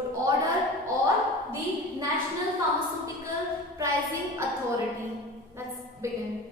Control Order or the National Pharmaceutical Pricing Authority. Let's begin.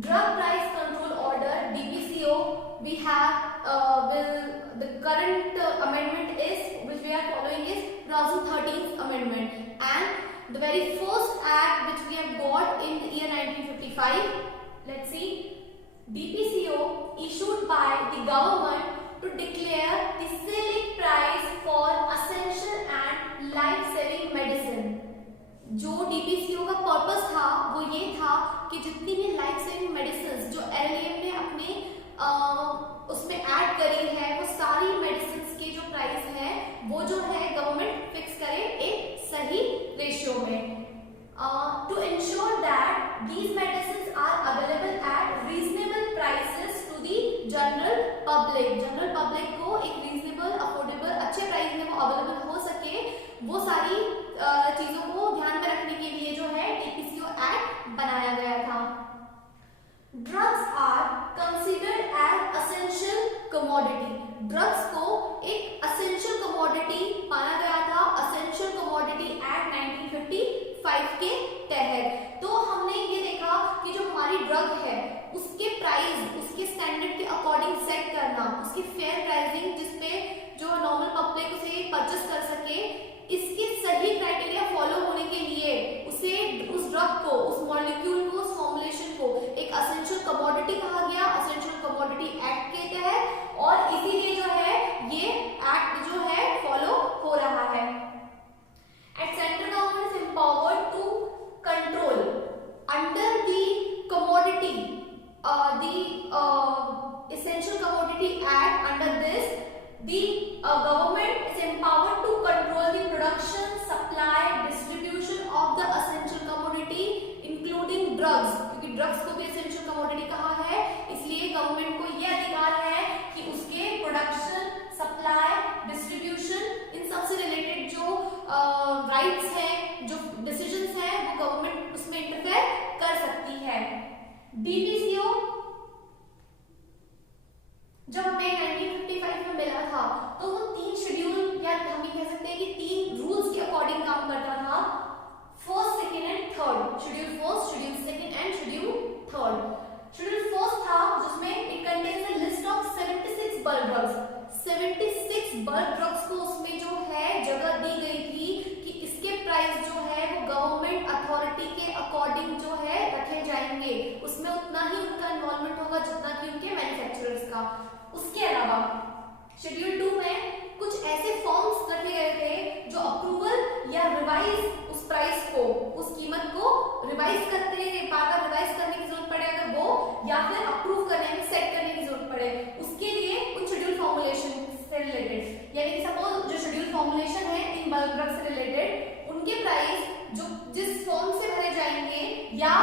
Drug Price Control Order DPCO. We have the current amendment is which we are following is 2013th amendment, and the very first act which we have got in the year 1955. Let's see. DPCO issued by the government to declare the ceiling price for essential and life-saving medicine. जो DPCO का purpose था वो ये था कि जितनी भी life saving medicine जो NLEM ने अपने उसमें ऐड करी है वो सारी मेडिसिन की जो प्राइस है वो जो है गवर्नमेंट फिक्स करे एक सही रेशियो में, to ensure that these medicines are available at reasonable prices to the general public. General public को एक रीजनेबल अफोर्डेबल अच्छे प्राइस में वो अवेलेबल हो सके, वो सारी चीजों को ध्यान में रखने के लिए जो है DPCO एक्ट बनाया गया था. Drugs are considered as essential commodity. Drugs को एक असेंशियल कमोडिटी माना गया था असेंशियल कमोडिटी एक्ट 1955 के तहत. तो हमने ये देखा कि जो हमारी ड्रग है उसके प्राइस उसके स्टैंडर्ड के अकॉर्डिंग सेट करना, उसकी फेयर प्राइसिंग जिसपे जो नॉर्मल पब्लिक उसे परचेस कर सके, इसके सही क्राइटेरिया फॉलो होने के लिए उसे उस ड्रग को उस मॉलिक्यूल को उस फॉर्मुलेशन को एक असेंशियल कमोडिटी कहा गया असेंशियल कमोडिटी एक्ट के तहत, और इसीलिए जो है ये एक्ट जो है फॉलो हो रहा है. And central government is empowered to control under the commodity the essential commodity act. Under this the government is empowered to control the production, supply, distribution of the essential commodity including drugs. क्योंकि drugs को भी essential commodity कहा है, इसलिए government को यह अधिकार है कि उसके प्रोडक्शन, सप्लाई, डिस्ट्रीब्यूशन इन सबसे रिलेटेड जो राइट्स हैं, जो डिसीजंस हैं, वो गवर्नमेंट उसमें इंटरफेयर कर सकती है. DPCO जब हमें 1955 में मिला था तो वो 3 शेड्यूल या हम ये कह सकते हैं कि 3 रूल्स के अकॉर्डिंग काम करता था. First, second and third. Schedule first, schedule second and schedule third. Schedule first था जिसमें it contains a list of 76 bulk drugs. 76 bulk drugs को उसमें जो है जगह दी गई थी कि इसके प्राइस जो है वो गवर्नमेंट अथॉरिटी के अकॉर्डिंग जो है रखे जाएंगे, उसमें उतना ही उनका इन्वॉल्वमेंट होगा जितना कि उनके मैन्युफैक्चरर्स का. उसके अलावा शेड्यूल 2 में कुछ ऐसे फॉर्म्स रखे गए थे जो अप्रूवल या रिवाइज उस प्राइस को उस कीमत को रिवाइज करते बार-बार रिवाइज करने की जरूरत पड़े अगर वो, या फिर अप्रूव करने में सेट करने की जरूरत पड़े, उसके लिए उन शेड्यूल फॉर्मुलेशन से रिलेटेड, यानी कि सपोज जो शेड्यूल फॉर्मुलेशन है इन बल्क ड्रग से रिलेटेड उनके प्राइस जो जिस फॉर्म से भरे जाएंगे या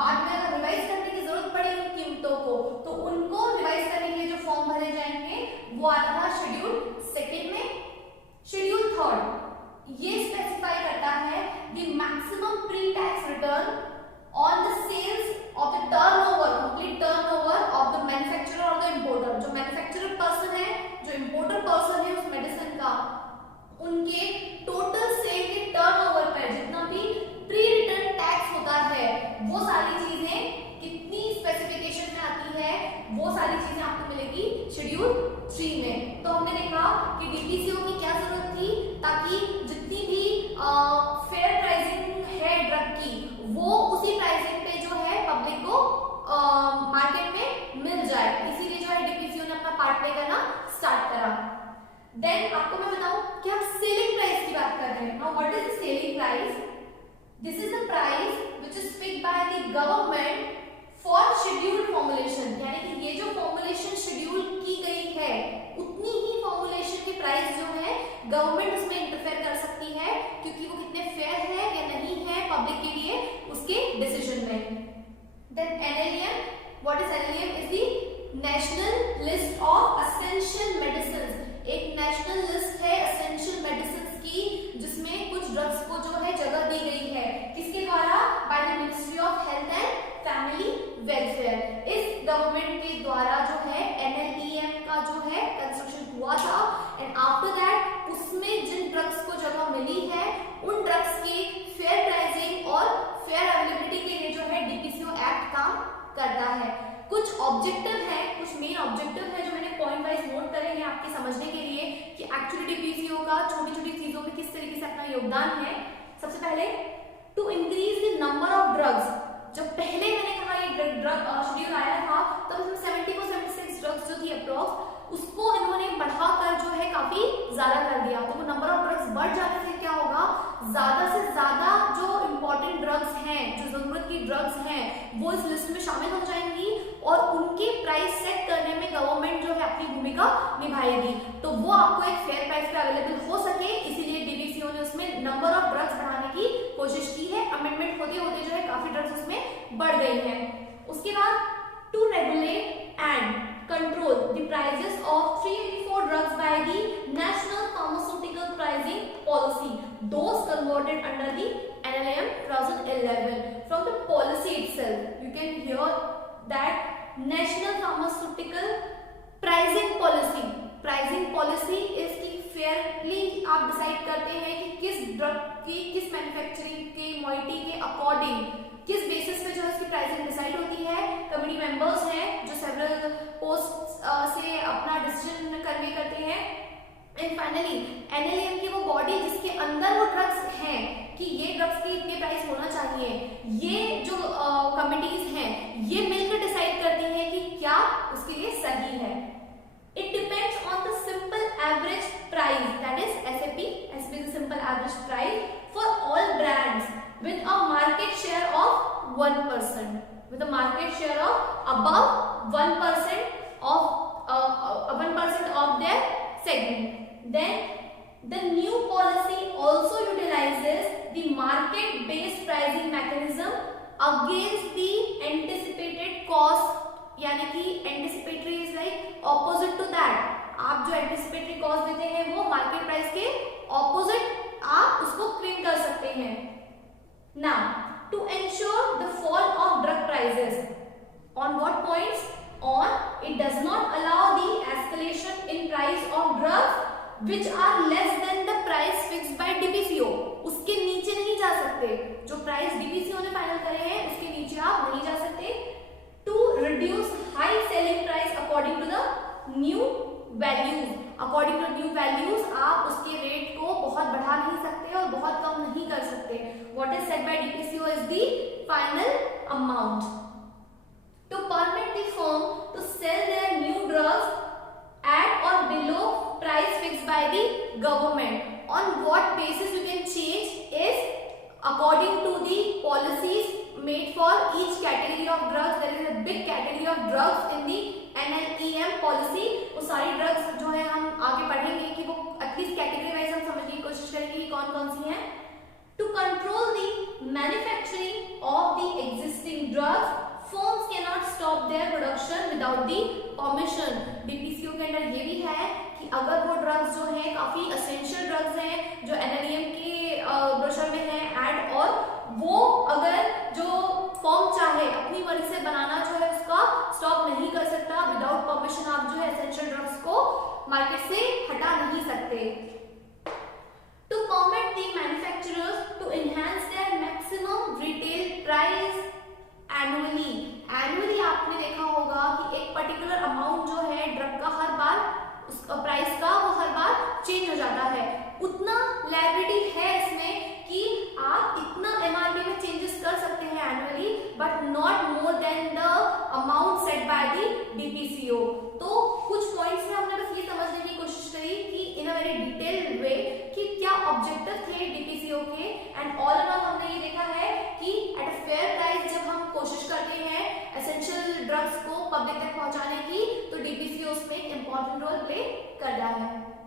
बाद में अगर रिवाइज करने की जरूरत पड़े उन कीमतों को तो उनको रिवाइज करने के लिए जो फॉर्म भरे जाएंगे वो आता था शेड्यूल सेकंड में. शेड्यूल थर्ड ये स्पेसिफाई करता है the maximum pre tax return on the sales of the turnover, complete turnover of the manufacturer और द इंपोर्टर. जो मैन्युफैक्चरर पर्सन है, जो इंपोर्टर पर्सन है उस मेडिसिन का, उनके टोटल सेल के टर्नओवर पर जितना भी प्री रिटर्न टैक्स होता है वो सारी चीजें कितनी स्पेसिफिकेशन में आती है वो सारी चीजें आपको मिलेगी शेड्यूल 3 में. तो हमने देखा कि DPCO की क्या जरूरत थी ताकि जितनी भी फेयर प्राइसिंग है ड्रग की वो उसी प्राइसिंग पे जो है पब्लिक को मार्केट में मिल जाए, इसीलिए जो है DPCO ने अपना पार्ट प्ले करना स्टार्ट करा. देन आपको मैं बताऊं कि हम सेलिंग प्राइस की बात कर रहे हैं. Now what is the selling price? This is the price which is fixed by the government for schedule formulation. यानी कि ये जो फॉर्मुलेशन शेड्यूल की गई है उतनी ही फॉर्मुलेशन की प्राइस जो है गवर्नमेंट उसमें इंटरफेयर कर सकती है क्योंकि वो कितने फेयर है या नहीं है पब्लिक के लिए उसके डिसीजन में. Then NLEM, what is NLEM? Is the national list of essential medicine. एक नेशनल लिस्ट है एसेंशियल मेडिसिन की जिसमें कुछ ड्रग्स को जो है जगह दी गई है, किसके द्वारा? By the ministry of health and family welfare. इस गवर्नमेंट के द्वारा जो है NLEM का जो है कंस्ट्रक्शन हुआ था, एंड आफ्टर दैट उसमें योगदान है। सबसे पहले to increase the number of drugs. जब पहले मैंने कहा ये ड्रग शेड्यूल आया था तब इसमें 74-76 ड्रग्स जो थी अप्रॉक्स, उसको इन्होंने बढ़ाकर जो है काफी ज्यादा कर दिया। तो वो नंबर ऑफ ड्रग्स बढ़ जाने से क्या होगा, ज्यादा से ज्यादा जो इंपॉर्टेंट ड्रग्स हैं, जो जरूरत की ड्रग्स हैं, वो इस लिस्ट में शामिल हो जाएंगी और उनके प्राइस सेट करने में गवर्नमेंट जो है अपनी भूमिका निभाएगी। तो वो आपको एक फेयर प्राइस पे अवेलेबल हो सके, इसीलिए डीपीसीओ ने उसमें नंबर ऑफ ड्रग्स बढ़ाने की कोशिश की है। अमेंडमेंट होते होते जो है काफी ड्रग्स उसमें बढ़ गई हैं। उसके बाद to regulate and control the prices of 384 drugs by the National Pharmaceutical Pricing Policy, those converted under the NLAM 2011. From the policy itself, you can hear that National Pharmaceutical Pricing Policy. Pricing policy is कि fairly आप decide करते हैं कि किस drug की किस manufacturing के moiety के अकॉर्डिंग किस बेसिस पे जो है उसकी प्राइसिंग डिसाइड होती है। कमिटी मेंबर्स हैं जो सेवरल पोस्ट से अपना डिसीजन करते हैं। एंड फाइनली एनएलएम की वो बॉडी जिसके अंदर वो ड्रग्स हैं कि ये ड्रग्स की इतने प्राइस होना चाहिए, ये जो कमिटीज हैं ये मिलकर डिसाइड करती हैं कि क्या उसके लिए सही है। It depends on the simple average price, that is SAP, SP the simple average price for all brands with a market share of 1%, with a market share of above 1% of 1% of their segment. Then the new policy also utilizes the market based pricing mechanism against the anticipated cost, यानी कि anticipatory is like opposite to that. आप जो anticipatory cost देते हैं वो market price के opposite आप उसको claim कर सकते हैं। Now, to ensure the fall of drug prices, on what points? On it does not allow the escalation in price of drugs which are less than the price fixed by DPCO. उसके नीचे नहीं जा सकते, जो price DPCO ने final करे हैं उसके नीचे आप नहीं जा सकते। To reduce high selling price according to the new values. According to new values आप उसके रेट को बहुत बढ़ा नहीं सकते और बहुत कम नहीं कर सकते। What is set by DPCO is the final amount. To permit the firm to sell their new drugs at or below price fixed by the government. On what basis you can change is according to the policies made for each category of drugs. There is a big category of drugs in the NLEM policy. वो सारी drugs जो है हम आगे पढ़ेंगे कि वो at least category wise हम समझने की कोशिश करेंगे कि कौन कौन सी हैं। To control the manufacturing of the existing drugs, firms cannot stop their production without the permission. DPCO के अंदर ये भी है कि अगर वो ड्रग्स जो हैं काफी एसेंशियल ड्रग्स हैं जो NLEM के ब्रोशर में है ऐड, और वो अगर जो फर्म चाहे अपनी मर्जी से बनाना जो है उसका स्टॉप नहीं कर सकता। विदाउट परमिशन आप जो है एसेंशियल ड्रग्स को मार्केट से हटा नहीं सकते। To permit the manufacturers to enhance their maximum retail price annually. Annually आपने देखा होगा कि एक पर्टिकुलर अमाउंट जो है ड्रग का हर बार उसका प्राइस का वो हर बार चेंज हो जाता है। उतना लायबिलिटी है इसमें कि आप इतना एमआरपी में चेंजेस कर सकते हैं annually, but not more than the amount set by the DPCO. तो कुछ पॉइंट्स में हमने बस ये समझने की कोशिश करी कि इन अ वेरी डिटेल्ड वे कि क्या ऑब्जेक्टिव थे डीपीसीओ के, एंड ऑल इन ऑल हमने ये देखा है कि एट अ फेयर प्राइस जब हम कोशिश करते हैं एसेंशियल ड्रग्स को पब्लिक तक पहुंचाने की, तो डीपीसीओ उसमें एक इंपॉर्टेंट रोल प्ले कर रहा है।